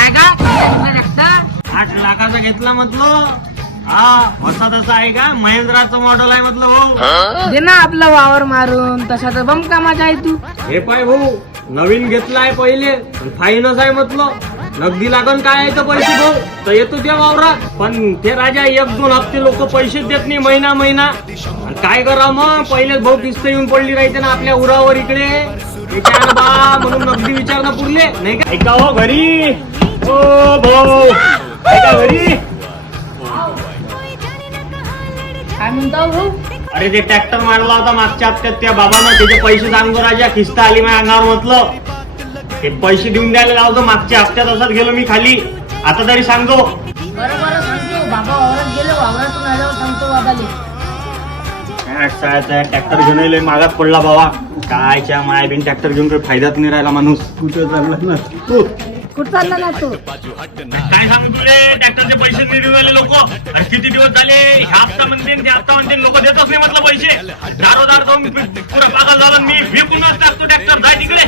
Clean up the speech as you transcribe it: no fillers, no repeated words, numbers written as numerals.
आहे का ट्रॅक्टर? 8 लाखाचा घेतला म्हटलं. हा असा तसा आहे का? महिंद्राचं मॉडेल आहे म्हटलं भाऊ. दे ना आपला वावर मारून, तसा तर बम कामाचा आहे तू. हे पाय भाऊ, नवीन घेतलाय पहिले, फाईनच आहे म्हटलं. नगदी लागण काय आहे तर पैसे भाऊ तर येतो त्या वावरात. पण ते राजा 1-2 हप्ते लोक पैसेच देत नाही महिना. आणि काय करा मग, पहिलेच भाऊ किस्त येऊन पडली राहते ना आपल्या उरावर इकडे. त्याच्यानं बा म्हणून नगदी विचारणं पुरले नाही का? ऐका हो घरी, ओ भाऊ ऐका घरी. काय म्हणता भाऊ? अरे ते ट्रॅक्टर मारला होता मागच्या हप्त्यात त्या बाबानं, त्याचे पैसे सांगतो राजा. किस्त आली माझ्या अंगावर म्हटलं. ते पैसे देऊन द्यायला लावतो. मागच्या हप्त्यात असंच गेलो मी खाली. आता तरी सांगतो. बरं सांगतो. बाबा वावरात गेलो, वावरातून आल्यावर सांगतो बाबाले. ट्रॅक्टर घेऊन लय मागात पडला बाबा. कायच्या मायाबीन ट्रॅक्टर घेऊन काही फायदाच नाही राहिला माणूस. कुठं चालला ना तू? कुठं चालला ना तू? काय सांगतो रे, ट्रॅक्टरचे पैसे नाही देऊ राहिले लोक. किती दिवस झाले ह्या हप्ता म्हणते त्या हप्ता म्हणते, लोक देतच नाही म्हटलं पैसे. दारोदार जाऊन पुरा पागल झाला मी. विकूनच टाकतो ट्रॅक्टर. जाय तिकडे.